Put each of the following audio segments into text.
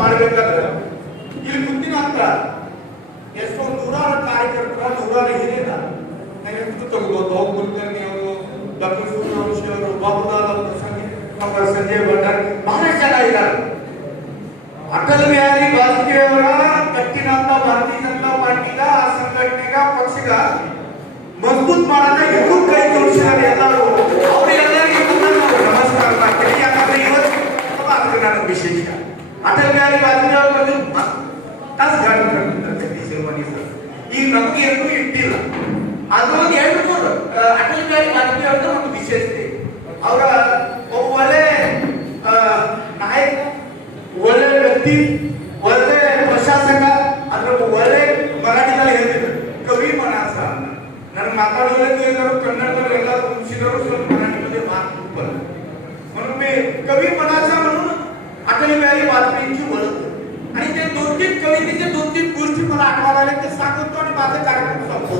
ಮಾಡಬೇಕಾದ್ರೆ ಇಲ್ಲಿ ಮುಂದಿನ ಅಂತ ಎಷ್ಟೋ ನೂರಾರು ಕಾರ್ಯಕರ್ತರ ನೂರಾರು ಹಿರಿಯರ ಹೆಸರು ತಗೋಬಹುದು. ಅವ್ರು ಕುಲಕರ್ಣಿ ಅವರು, ಡಾಕ್ಟರ್ ಸೂರ್ಯವಂಶಿ ಅವರು, ಬಾಬುಲಾಲ್ ಅವರು, ಸಂಜಯ್ ಭಂಡಾರಿ, ಬಹಳಷ್ಟು ಜನ ಇದ್ದಾರೆ. ಅಟಲ್ ಬಿಹಾರಿ ವಾಜಪೇಯಿ ಅವರ ಕಟ್ಟಿನಂತ ಭಾರತೀಯ ಜನತಾ ಪಾರ್ಟಿಗ, ಆ ಸಂಘಟನೆಗ, ಪಕ್ಷಗ ಮಜಬೂತ್ ಮಾಡದ ಇವರು ಕೈ ಜೋಡಿಸಿದ್ದಾರೆ. ಎಲ್ಲರೂ ಅವರೆಲ್ಲರಿಗೂ ನಮಸ್ಕಾರ ಮಾಡ್ತೀನಿ. ಯಾಕಂದ್ರೆ ಇವತ್ತು ನನಗೆ ವಿಶೇಷ ಅಟಲ್ ಬಿಹಾರಿ ವಾಜಪೇಯಿ ಅವರ ಬಗ್ಗೆ ಈಗ ನಮ್ಗೆ ಏನೂ ಇಟ್ಟಿಲ್ಲ. ಅದೊಂದು ಹೇಳ್ಬೋದು. ಅಟಲ್ ಬಿಹಾರಿ ವಾಜಪೇಯಿ ಅವ್ರದ್ದು ಒಂದು ವಿಶೇಷತೆ, ಅವರ ಒಳ್ಳೆ ನಾಯಕ, ಒಳ್ಳೆ ವ್ಯಕ್ತಿ, ಒಳ್ಳೆ ಪ್ರಶಾಸಕ, ಅದ್ರ ಒಳ್ಳೆ ಮರಾಠಿದಲ್ಲಿ ಹೇಳ್ತಿದ್ರು ಕವಿ ಮನಾಸ. ನನ್ನ ಮಾತಾಡೋದಕ್ಕೆ ಎಲ್ಲರೂ ಕನ್ನಡದಲ್ಲಿ ಎಲ್ಲರೂ ಮುಗಿಸಿದರು, ಸ್ವಲ್ಪ मराठीमध्ये मार्क पण म्हणून मी कवी मनाचा म्हणून अटल बिहारी वाजपेयींची ओळख आणि ते दोन-तीन कवितेचे दोन-तीन गोष्टी मला आठवायला आल्या ते सांगतो आणि माझा कार्यक्रम संपवतो.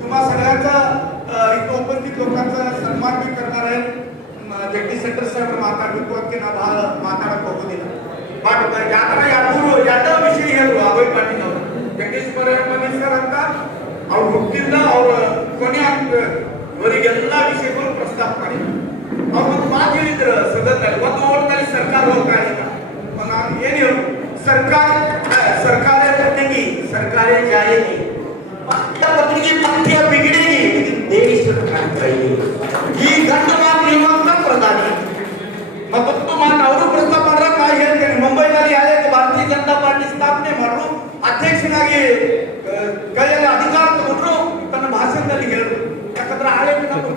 तुम्हा सगळ्यांचा इथं उपस्थित लोकांचा सन्मान मी करणार आहे. जगदीश शेट्टर साहेब ಮಾತಾಡಬೇಕು ಅಂತ ನಾ ಬಹಳ ಮಾತಾಡಕ್ಕೆ ಹೋಗೋದಿಲ್ಲ. ಬಟ್ ಯಾರ ವಿಷಯ ಹೇಳುವ ಅಭಯ್ ಪಾಟೀಲ್ ಅವರು, ಜಗದೀಶ್ ಸರ್ ಅಂತ ಅವ್ರು ಹುಟ್ಟಿಲ್ಲ, ಅವ್ರ ಕೊನೆ ಅವರಿಗೆಲ್ಲ ವಿಷಯಗಳು ಪ್ರಸ್ತಾಪ ಮಾಡಿ ಅವ್ರು ಒಂದು ಮಾತು ಹೇಳಿದ್ರು ಸದನದಲ್ಲಿ. ಒಂದು ಓಟ್ನಲ್ಲಿ ಸರ್ಕಾರ ಹೋಗ್ತಾ ಇಲ್ಲ. ನಾನು ಏನು ಹೇಳು, सरकारें बनेगी, सरकारें जाएगी, पार्टियां बदलेगी, पार्टियां बिगड़ेगी, लेकिन देश सरकार रहेगी. ಈ ಗಂಡ ಮಾತು ನೀವಂತ ಪ್ರಧಾನಿ ಮತ್ತು ಅವರು ಪ್ರಸ್ತಾಪ ಮಾಡಿದ್ರೆ ನಾ ಹೇಳ್ತೇನೆ. ಮುಂಬೈನಲ್ಲಿ ಯಾರೇ ಭಾರತೀಯ ಜನತಾ ಪಾರ್ಟಿ ಸ್ಥಾಪನೆ ಮಾಡಲು ಅಧ್ಯಕ್ಷನಾಗಿ ಕೈಯಲ್ಲಿ ಅಧಿಕಾರ ತಗೊಂಡ್ರು ತನ್ನ ಭಾಷಣದಲ್ಲಿ ಹೇಳಿದ್ರು. ಯಾಕಂದ್ರೆ ಆಳೇ ನಮ್ಮ